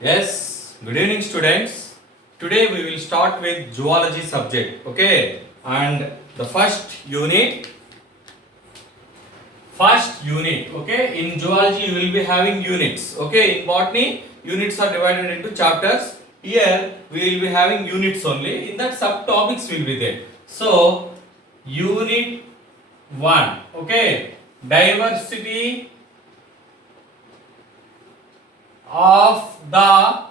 Yes, good evening students. Today we will start with zoology subject, okay? And the first unit, okay? In zoology you will be having units, okay? In botany units are divided into chapters. Here we will be having units only. In that subtopics will be there. So, unit 1, okay? Diversity of the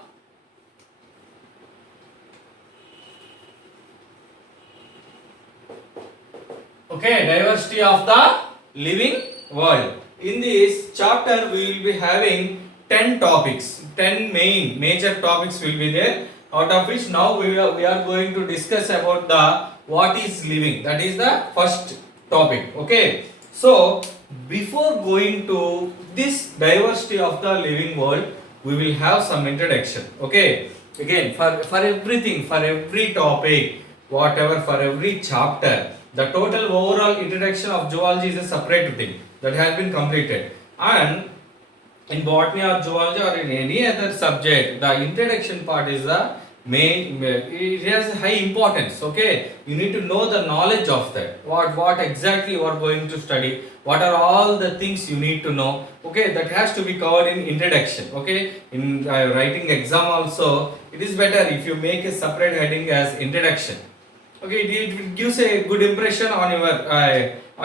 diversity of the living world. In this chapter we will be having 10 topics, 10 major topics will be there, out of which now we are going to discuss about the what is living, that is the first topic. Okay, so before going to this diversity of the living world, we will have some introduction. Okay, again for everything, for every topic, whatever, for every chapter, the total overall introduction of zoology is a separate thing that has been completed. And in botany or zoology or in any other subject, the introduction part is the main. It has high importance. Okay, you need to know the knowledge of that. What exactly you are going to study. What are all the things you need to know? Okay, that has to be covered in introduction. Okay, in writing exam also, it is better if you make a separate heading as introduction. Okay, it gives a good impression on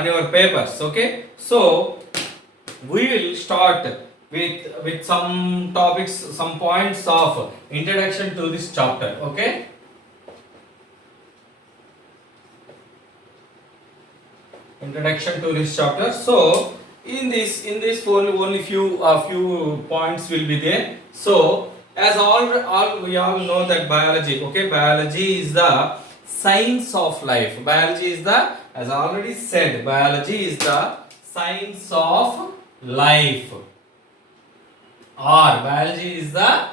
your papers. Okay, so we will start with some topics, some points of introduction to this chapter. Okay, introduction to this chapter. So in this only few points will be there. So as all we all know that biology, okay, biology is the science of life. Biology is the, as I already said, biology is the science of life, or biology is the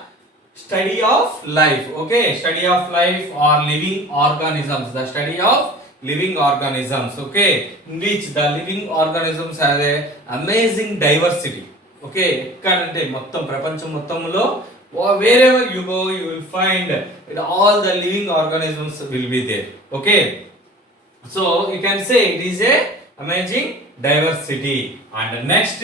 study of life. Okay, study of life or living organisms, the study of living organisms. Okay, in which the living organisms have a amazing diversity. Okay, ఎక్కడంటే మొత్తం ప్రపంచం మొత్తంలో wherever you go you will find all the living organisms will be there. Okay, so you can say it is a amazing diversity. And next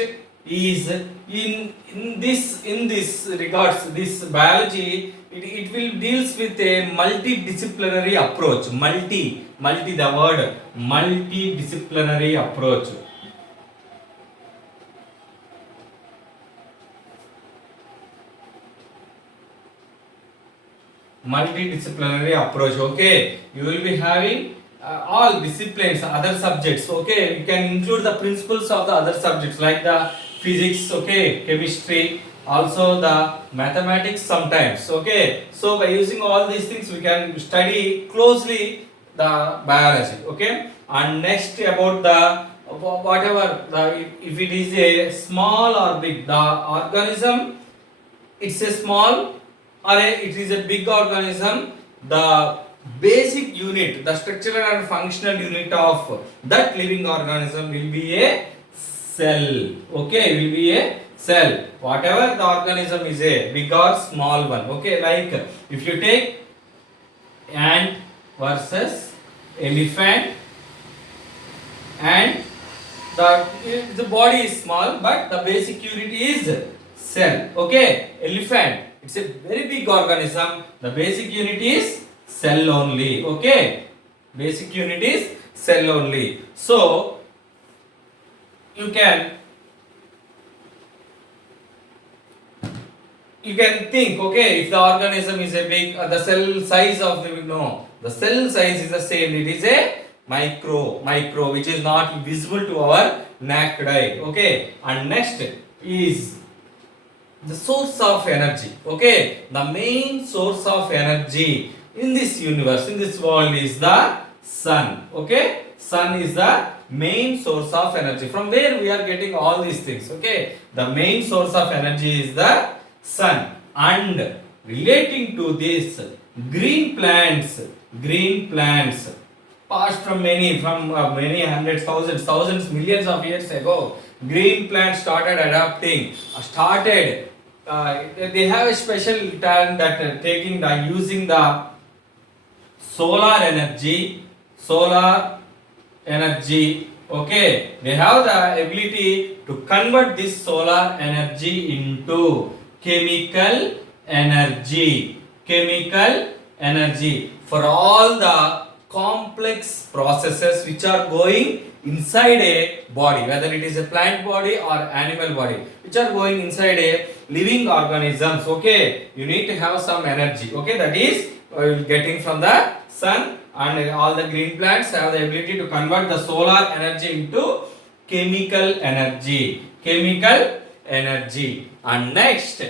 is in this regards, this biology, it will deals with a multidisciplinary approach. The word multidisciplinary approach. Multidisciplinary approach. Okay, you will be having all disciplines, other subjects. Okay, you can include the principles of the other subjects like the physics, okay, chemistry, also the mathematics sometimes. Okay, so by using all these things we can study closely the biology. Okay, and next about the whatever the, if it is a small or big, the organism, it's a small or it is a big organism, the basic unit, the structural and functional unit of that living organism will be a cell. Okay, will be a cell. Whatever the organism is a big or small one. Okay, like if you take ant versus elephant, and the body is small but the basic unit is cell. Okay, elephant, it's a very big organism, the basic unit is cell only. Okay, basic unit is cell only. So you can think, okay, if the organism is a big, the cell size of the, no, the cell size is the same, it is a micro which is not visible to our naked eye. Okay, and next is the source of energy. Okay, the main source of energy in this universe, in this world, is the sun. Okay, sun is the main source of energy. From where we are getting all these things? Okay, the main source of energy is the sun. And relating to this, green plants passed from many hundreds, thousands, millions of years ago. Green plants started they have a special talent that taking the using the solar energy, solar energy. Okay, they have the ability to convert this solar energy into chemical energy. Chemical energy for all the complex processes which are going inside a body, whether it is a plant body or animal body, which are going inside a living organisms. Okay, you need to have some energy. Okay, that is getting from the sun, and all the green plants have the ability to convert the solar energy into chemical energy. Chemical energy. And next,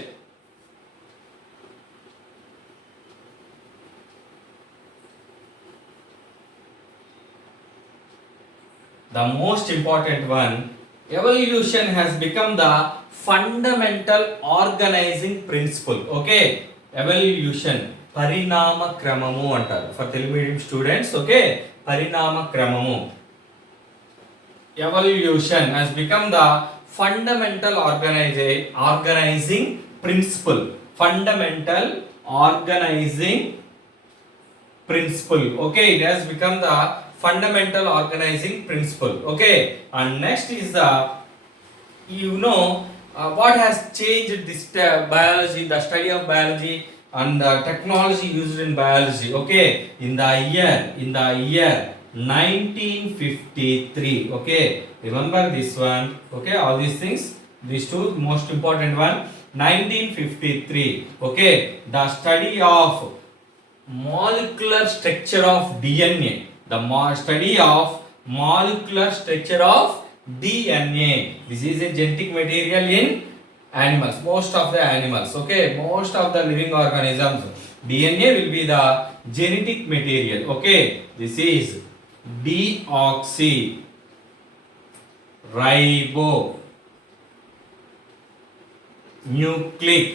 the most important one, evolution has become the fundamental organizing principle. Okay, evolution. పరిణామ క్రమము అంటారు for Telugu medium students. Okay, పరిణామ క్రమము. Evolution has become the fundamental organizing principle. Fundamental organizing principle. Okay, it has become the fundamental organizing principle. Okay, and next is the, what has changed this biology, the study of biology and the technology used in biology. Okay, in the year 1953. Okay, remember this one. Okay, all these things, these two most important one. 1953. Okay, the study of molecular structure of DNA. The study of molecular structure of DNA. This is a genetic material in animals, most of the animals. Okay, most of the living organisms, DNA will be the genetic material. Okay, this is deoxyribonucleic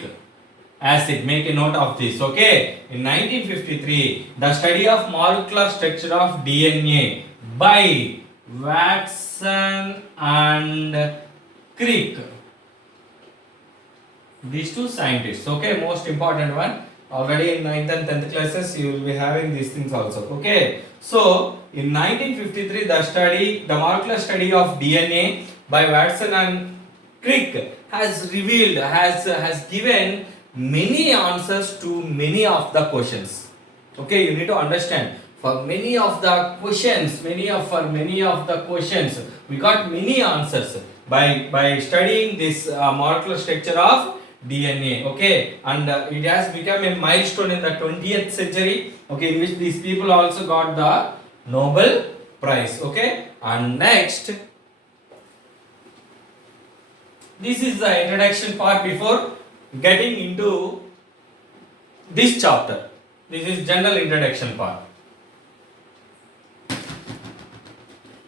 acid. Make a note of this. Okay, in 1953, the study of molecular structure of DNA by Watson and Crick. These two scientists. Okay, most important one. Already in 9th and 10th classes you will be having these things also. Okay, so in 1953, the molecular study of DNA by Watson and Crick has revealed, has given many answers to many of the questions. Okay, you need to understand, for many of the questions we got many answers by studying this molecular structure of DNA. Okay, and it has become a milestone in the 20th century. Okay, in which these people also got the Nobel Prize. Okay, and next, this is the introduction part before getting into this chapter. This is general introduction part.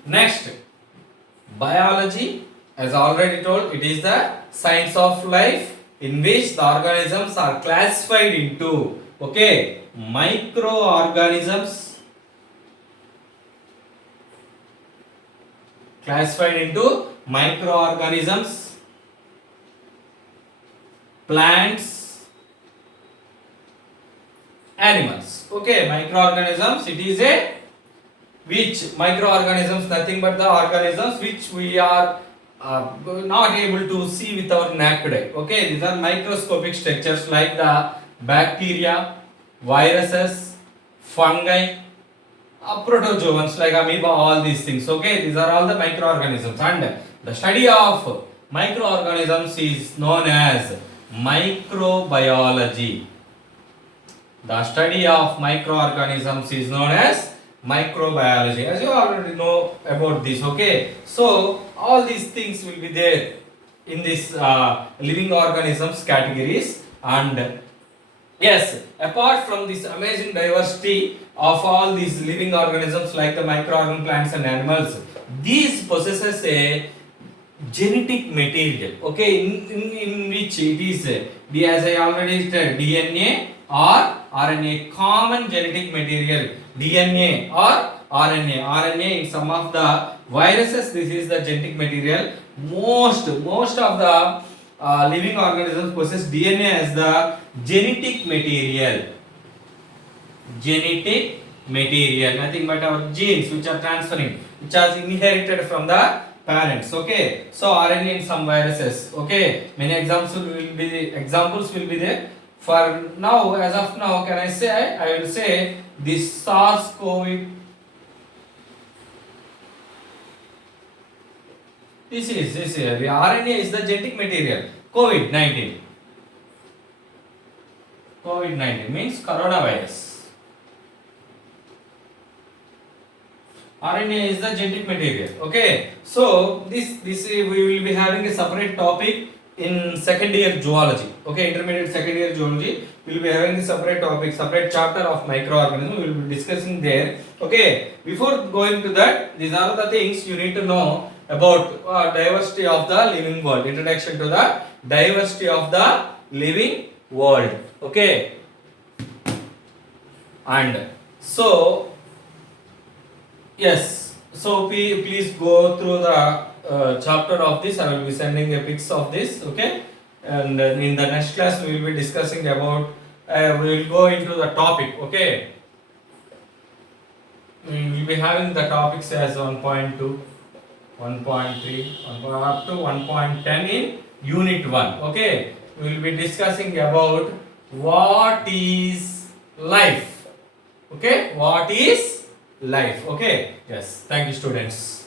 Next, biology, as already told, it is the science of life in which the organisms are classified into, okay, microorganisms, plants, animals. Okay, microorganisms, it is a which microorganisms, nothing but the organisms which we are not able to see with our naked eye. Okay, these are microscopic structures like the bacteria, viruses, fungi, protozoans like amoeba, all these things. Okay, these are all the microorganisms, and the study of microorganisms is known as microbiology. The study of microorganisms is known as microbiology, as you already know about this. Okay, so all these things will be there in this living organisms categories. And yes, apart from this amazing diversity of all these living organisms like the microorganisms, plants and animals, these possesses a genetic material. Okay, in which it is as I already said, DNA or RNA, common genetic material. DNA or RNA in some of the viruses, this is the genetic material. Most of the living organisms possess DNA as the genetic material. Genetic material, nothing but our genes which are transferring, which are inherited from the parents. Okay, so RNA in some viruses. Okay, many examples will be there. For now, as of now, can I say, I will say this SARS-CoV. This is the RNA is the genetic material. COVID-19. COVID-19 means coronavirus. RNA is the genetic material. Okay, so this we will be having a separate topic in second year zoology. Okay, intermediate second year zoology we will be having a separate topic, separate chapter of microorganisms. We will be discussing there. Okay, before going to that, these are the things you need to know about diversity of the living world. Introduction to the diversity of the living world. Okay, and so yes, so please go through the chapter of this. I will be sending a pics of this. Okay, and in the next class we will be discussing about. We will go into the topic. Okay, we will be having the topics as 1.2, 1.3, up to 1.10 in Unit 1. Okay, we will be discussing about what is life. Okay, what is life. Okay, yes, thank you students.